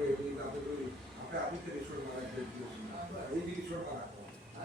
આપણે એવી આપણે જોયું આપણે આપી તો રિસોર્ટમાં રાખી એ બી રિસોર્ટમાં રાખો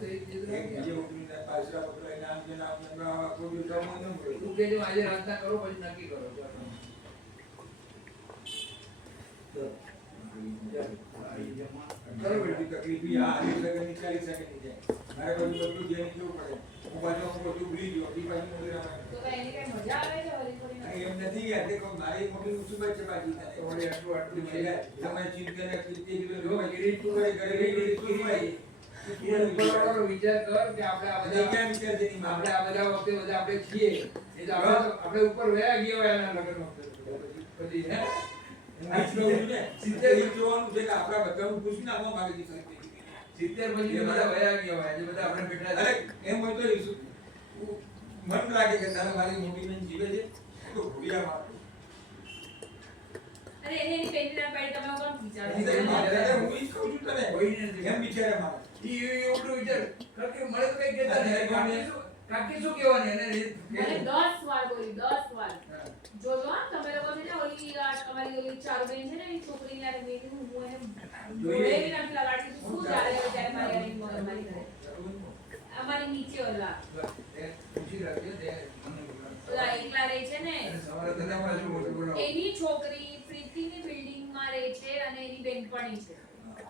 બીજે ઉઠીને પાછળ પકડાય નામ કે નામ કોઈ જમવા ન મળે તું કે જો આજે રાતના કરો પછી નક્કી કરો કરો બેટી તકલીફ આ આવી શકે નહીં ચાલી શકે નહીં જાય મારે બધું બધું જેને કેવું પડે હું બાજુ બધું ભૂલી ગયો ઈ બાજુ તો એની કઈ મજા આવે છે હરી ફરી એમ નથી યાર કે મારી મોટી મુસીબત છે બાજી તને ઓળે આટલું મજા તમે ચિંતા કીર્તિ જો ગીરી તું કરે ગરીબી તું ભાઈ વિચાર કર કે આપણે આ બધા ક્યાં વિચાર છે ની આપણે આ બધા વખતે બધા આપણે છીએ એ તો આપણે ઉપર વયા ગયા હોય આના લગન વખતે પછી હે સિત્તેર જોવાનું છે કે આપણા બધાનું પૂછી નાખવા માંગે છે 70 પછી બધા વયા ગયા હોય આજે બધા આપણે બેઠા અરે એમ હોય તો મન લાગે કે તારે મારી મોટી બેન જીવે છે તો ભૂલિયા માર અરે એની પેટી ના પાડી તમે કોણ વિચારો હું ઈ કહું છું તને કોઈને એમ વિચારે મારે એવું વિચાર કે મળે તો કઈ કહેતા નહીં કાકી શું કહેવાની એને મને 10 વાર બોલી 10 વાર જોજો હા તમે લોકો છે ને ઓલી તમારી ઓલી ચારુબેન છે ને એ છોકરી યાર મેં હું એને જોડે બી નથી લગાડી શું ચાલે ત્યારે મારી આની મગર મારી કરે અમારી નીચે ઓલા પૂછી રાખજો તે ઓલા એકલા રહે છે ને સવારે તને પાછું મોટું બોલો એની છોકરી પ્રીતિની બિલ્ડિંગમાં રહે છે અને એની બેનપણી છે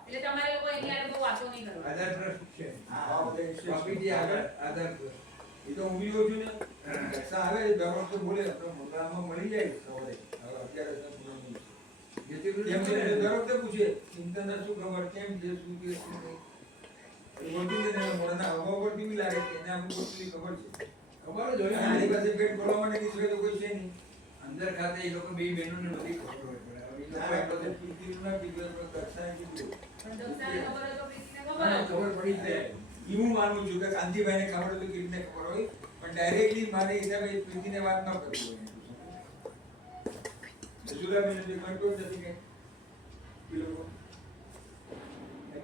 એટલે તમારે લોકો એની આરે બહુ વાતો નહીં કરો આધાર ટ્રસ્ટ છે હા બધે બાપીજી આગળ આધાર ટ્રસ્ટ એ તો હું જોઉં છું ને રક્ષા આવે દરરોજ તો બોલે તો મોટામાં મળી જાય સવારે અત્યારે એમ દરરોજ તો પૂછે ચિંતન શું ખબર કેમ છે શું કે શું નહીં બોલતી ને મોડાના હવા પરથી બી લાગે કે એને અમુક વસ્તુની ખબર છે ખબર જ હોય આની પાસે પેટ ખોલવા માટે નીકળે તો કોઈ છે નહીં અંદર ખાતે એ લોકો બે બહેનોને બધી ખબર હોય પણ આ બધું કીધું ના કીધું પણ દક્ષાએ કીધું પણ દક્ષાને ખબર હોય તો પ્રીતિને ખબર હોય ખબર પડી જાય હું માનું છું કે કાંતિભાઈને ખબર હતું કે રીતને ખબર હોય પણ ડાયરેક્ટલી મારે હિસાબે પ્રીતિને વાત ન કરવી હોય સુરાબેન જે કંટ્રોલ નથી કે એ લોકો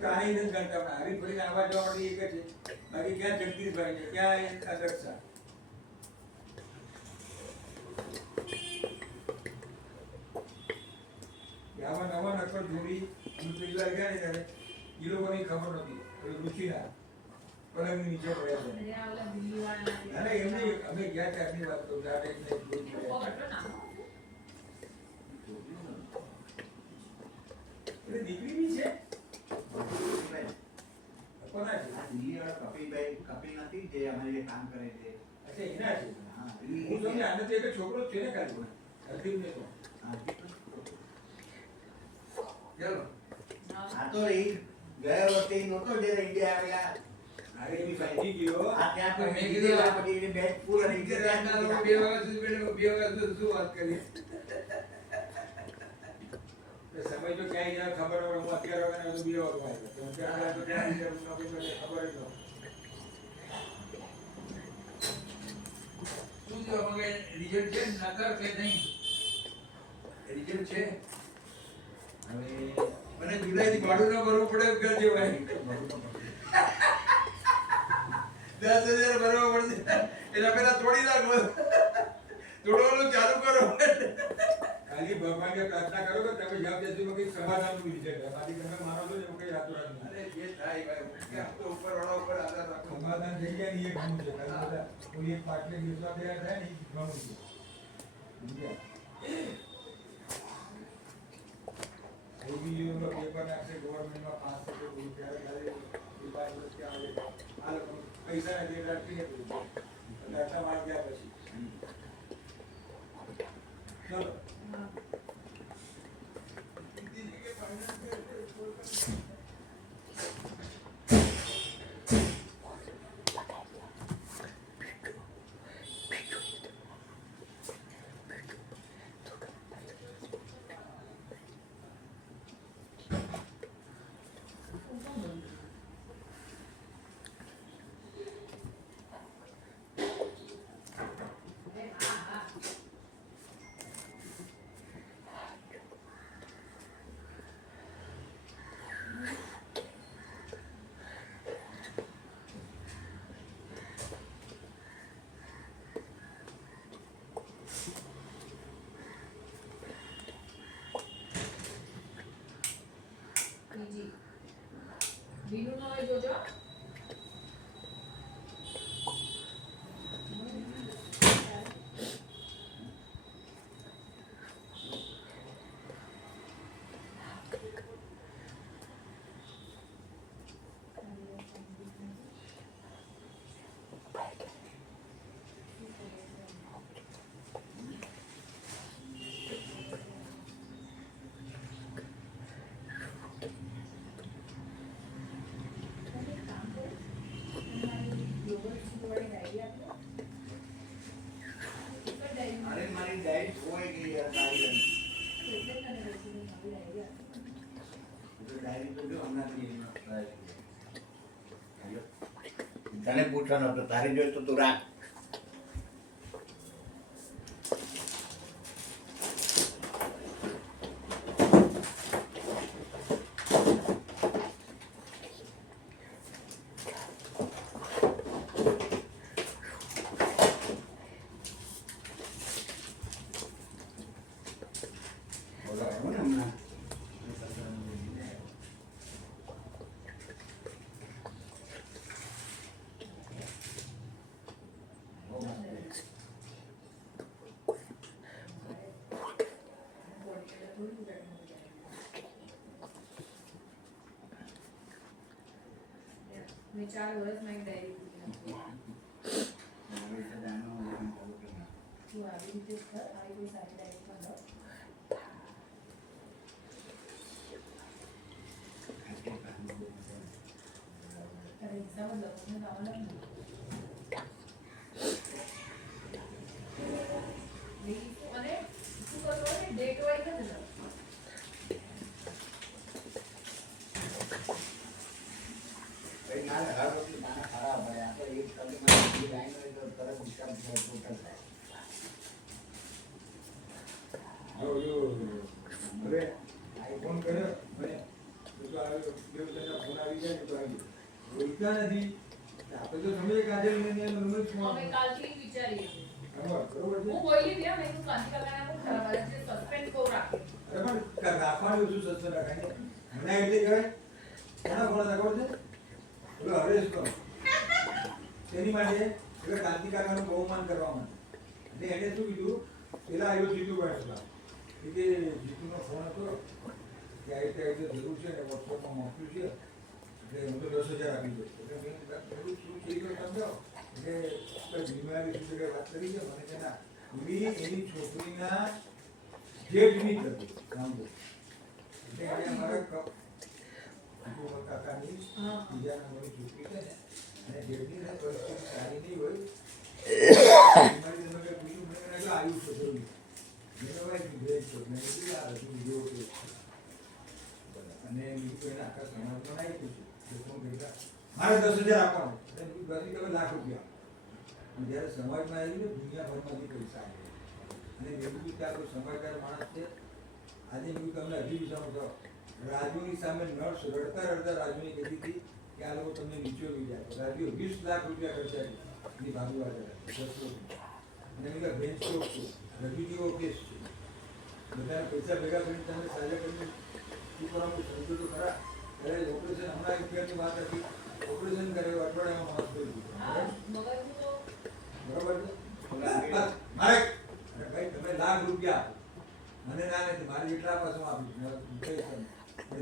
કાંઈ નથી કરતા પણ આવી ફરીને આવવા જવા માટે એક જ છે બાકી ક્યાં જગદીશભાઈ છે ક્યાં આ દક્ષા આવા નવા નકર જોડી પેલા ગયા ને ત્યારે એ લોકોની ખબર નથી રુચિના પલંગની નીચે પડ્યા છે અરે આ ઓલા દિલ્હીવાળા અરે એમને અમે ગયા ત્યાં આપની વાત કરું જાડે ને એટલે દીકરી બી છે કોના છે દિલ્હીવાળા કપિલ નથી જે અમારે કામ કરે છે અચ્છા એના છે હા હું તમને આને તો એક છોકરો જ છે ને ખાલી હરદીપ ને તો ચાલો આ તો એ ગયા વખતે નહોતો જ્યારે ઇન્ડિયા આવ્યા અરે એની સમજી ગયો આ ત્યાં તો મેં કીધું આ પછી એની બેચ પૂરા થઈ નીચે ગયા રાતના લોકો 2 વાગ્યા સુધી શું વાત કરી સમય તો ક્યાંય ના ખબર હોય હું અત્યારે વગર બધું બીજો વાગવા આવ્યો તો અત્યારે તો ક્યાં વિચારું નોકરી કરે ખબર જ ન શું જો હવે રિઝલ્ટ છે નકર કે નહીં રિઝલ્ટ છે હવે મને જુલાઈથી ભાડું ન ભરવું પડે એમ કરજે ભાઈ 10,000 ભરવા પડશે એટલે પેલા તોડી નાખો તોડવાનું ચાલુ કરો ખાલી ભગવાનને પ્રાર્થના કરો કે તમે જવાબ દેશમાં કંઈક સમાધાન મળી જાય બાકી તમે માનો છો ને એમાં કંઈ રાતોરાત નહીં અરે જે થાય ભાઈ કે આમ તો ઉપરવાળા ઉપર આધાર રાખો સમાધાન થઈ જાય ને એ ઘણું છે ખાલી બધા કોઈ એક પાટલે દિવસમાં તૈયાર થાય ને એ ઘણું છે સમજ્યા? એ બી પેપર નાખશે ગવર્મેન્ટમાં પાસ થશે કોઈ ત્યારે ખાલી એ 5 વર્ષ ત્યાં આવે આ લોકો પૈસા નથી રાખી ને એટલે આટલા માર ગયા પછી ચલો બીજી બીનું નો હોય જોજો. અરે મારી ડાયટ હોય ગઈ યાર તારી તો ડાયરી તો જો હમણાંથી તને પૂછવાનો હતો તારી જોઈ તો તું રાખ બોલાવો ને હમણાં મેં 4 વર્ષમાં એક ડાયરી પૂરી તું આવી રીતે કર આવી કોઈ સારી ડાયરીમાં લો. તારે એક્ઝામ જ લખવાનું તો આવડે ને. અને શું કરતો હોય ને ડેટ વાઇઝ જ લખ. ભાઈ ના હર વખતે નાના ખરાબ હોય આ તો એક કલાકમાં બધી લાઈન હોય તો તરત ડિસ્ટર્બ થાય ટોટલ થાય હવે આઈફોન કર્યો મને તો આવ્યો બે જણા ફોન આવી જાય ને તો આવી બોલતા નથી આપણે તો સમય કાઢે ને નંબર શું અમે કાલથી વિચારીએ છીએ. બરોબર છે હું બોલી ગયા મેં કીધું કાંતિ કાકાને બહુ ખરાબ આવે છે સસ્પેન્ડ બહુ રાખે. અરે પણ રાખવાનું શું સસ્તું રાખાય મને એટલે કહેવાય કોના કોના ખબર છે પેલો હરેશ કરો તેની માટે એટલે ક્રાંતિકારનું બહુમાન કરવા માટે એટલે એને શું કીધું પેલા આવ્યો જીતુભાઈ કે જીતુનો ફોન હતો કે આ રીતે જરૂર છે ને વોટ્સએપમાં મોકલ્યું છે એટલે હું તો 10,000 આપી દઉં એટલે મેં કીધું શું થઈ ગયું સમજાવો એટલે બીમારી શું છે વાત કરી છે મને કે ના એની છોકરીના જેટની કરતી સાંભળો એટલે એને અમારા કાકાની બીજા નંબરની છોકરી છે ને અને જેટની પરિસ્થિતિ સારી નહીં હોય બીમારી તમે કંઈ પૂછ્યું મને કે આયુષ છે જરૂરી મેં ભાઈ ભેજ છો મેં કીધું આ રજૂ જેવો કે અને બીજું એના આખા સમાજમાં નાખી પૂછ્યું ફોન કરી મારે 10,000 આપવાનું એટલે બીજું ગતિ તમે લાખ રૂપિયા અને જ્યારે સમાજમાં આવી ને દુનિયાભરમાંથી પૈસા આવે અને બીજું ત્યાં કોઈ સમજદાર માણસ છે આજે હું તમને હજી સમજો રાજુની સામે નર્સ રડતા રડતા રાજુની કીધી હતી કે આ લોકો તમને નીચો લઈ જાય રાજુ 20 લાખ રૂપિયા ખર્ચા એની ભાગીવાર અને બીજા બેન્ચ ચોક છે રજુ જેવો કેસ છે બધાને પૈસા ભેગા કરીને તમે સાજા કરીને શું કરવાનું સમજો તો ખરા ત્યારે ઓપરેશન હમણાં રૂપિયાની વાત હતી ઓપરેશન કરે અઠવાડિયામાં માણસ કરી દીધું બરોબર છે મારે અરે ભાઈ તમે લાખ રૂપિયા મને ના નથી મારે જેટલા પાછું આપીશ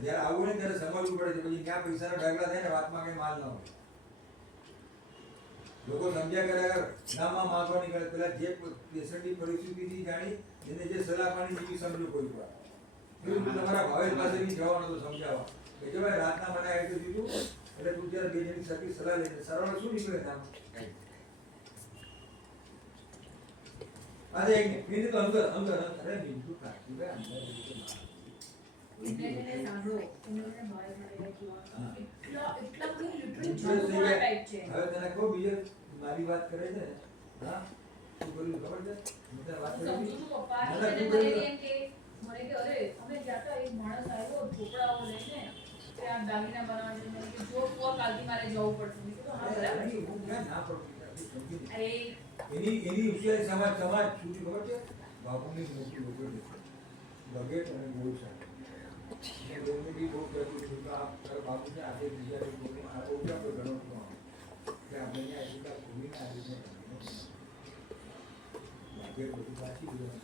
જ્યારે આવું ને ત્યારે સમજવું પડે છે પછી ક્યાં પૈસાના ઢગલા થાય ને વાતમાં કઈ માલ ન હોય લોકો સમજ્યા કરે ગામમાં માંગવાની કરે પેલા જે પેશન્ટની પરિસ્થિતિથી જાણી એને જે સલાહ પાણી જેવી સમજો કોઈ વાર તમારા ભાવેશ પાસે બી જવાનું તો સમજાવવા કે જો ભાઈ રાતના મને આવી દીધું એટલે તું ત્યારે બે જણની સખી સલાહ લઈને સરળ શું નીકળે નામ અરે એક તો અંદર અંદર અરે બીજું કાઢી ભાઈ અંદર એને સાંભળો એને ભાઈ ભાઈ એટલા બધું લિટરલી હવે છોકરા ટાઈપ છે. તને કહું બીજે મારી વાત કરે છે ને હા શું બોલ્યું ખબર છે મને વાત સમજુ કરી છું પપ્પા મને એને શું મને બોલ્યું? એમ કે મને કે અરે અમે જાતા એક માણસ આવ્યો ઢોકળાઓ લઈને કે આ દાગીના બનાવવા છે મને કે જો તું કાલથી મારે જવું પડશે મેં કીધું હા બરાબર અરે, હું ક્યાં ના પડતી સમજી નહીં. અરે એની હોશિયારી સમાજ સુધી ખબર છે બાપુની મોટી લોકો બગેટ અને બહુ સારી બહુ કહેતું આ તારો બાપુ છે આજે બીજા કોઈ આ ઓછા કોઈ ઘણો તો કે આપણે ત્યાં એટલા ખોલીને આવી છે બાકી બધું પાછી ગયું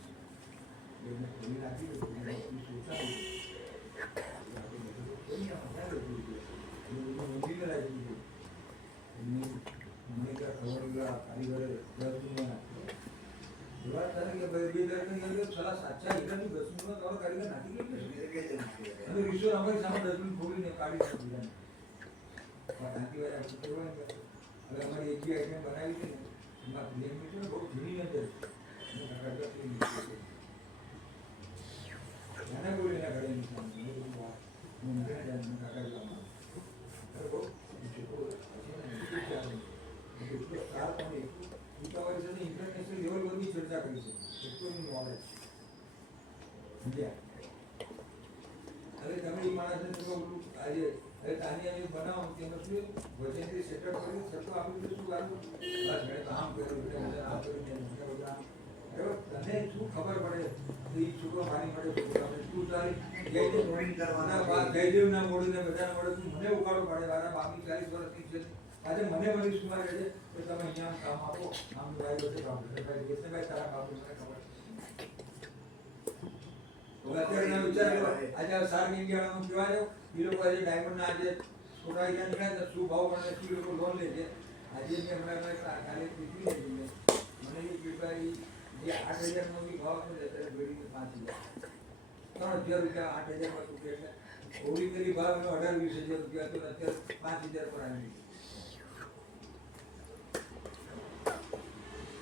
એને ખોલી નાખી બધું સોચાયું આપણે બધું કોઈ ના બધું મૂકી લાગી ગયું મને ત્યાં ખબર કારીગરે 10 દિન વાત કરે કે ભાઈ બે દર કે સલા સાચા હીરાની બસમાં તમારો કારીગર નાખી ગયો અને રીસો અમારી સામે ડસ્ટબિન ખોલીને કાઢી દીધા બાકી વાર આપણે કરવાનું હવે અમારી એક આઈટમ બનાવી છે ને એમાં પ્લેન મીટર બહુ જૂની નજર અને કાકા પ્લેન મીટર નાના બોલી ના ઘરે નહીં મેં બધું વાત હું નીકળે જાય કાકા જવામાં બહુ એટલો સાર પણ ઉતાવળ સાથે ઇન્ટરનેશનલ લેવલ પર ચર્ચા કરી છે એટલું નોલેજ સમજ્યા હવે તમે એ માણસને તમે ઓલું આજે હવે તાનિયા બનાવો તેમાં શું વજનથી સેટઅપ કર્યું છતાં આપણે શું કરવું બસ મેં તો આમ કર્યું એટલે આમ કર્યું બરાબર તને શું ખબર પડે કે એ છોકરો મારી માટે છોકરો આપણે શું ચાલી જયદેવના મોડું બધાના મોડે તું મને ઉકાળો પાડે મારા બાપની 40 વર્ષની છે આજે મને મળી સુમાર કહે છે કે તમે અહીંયા કામ આપો આમ ભાઈ વચ્ચે કામ કરે ભાઈ દેશને તારા બાપુ મને ખબર અત્યારે વિચાર આજે સાર ઇન્ડિયાનું કહેવા જાવ એ લોકો આજે ડાયમંડના આજે છોટા અહીંયા નીકળ્યા શું ભાવ મળે શું લોકો લોન લે છે આજે મેં હમણાં કાલે પૂછી લીધી મને એ કૃપા જે 8,000નો બી ભાવ છે અત્યારે બેડીને 5,000 3,000 રૂપિયા 8,000માં તૂટે એટલે ઓરિજિનલી ભાવ એનો 18-20,000 રૂપિયા તો અત્યારે 5,000 પર આવી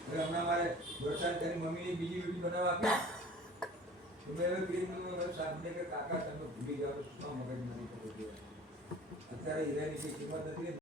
હવે હમણાં મારે વરસાદ કરી મમ્મીની બીજી વીટી બનાવવા આપી તો મેં હવે ક્રીમ સાહેબને કે કાકા તમે ભૂલી જાઓ શું મગજ નથી અત્યારે હીરાની કઈ કિંમત નથી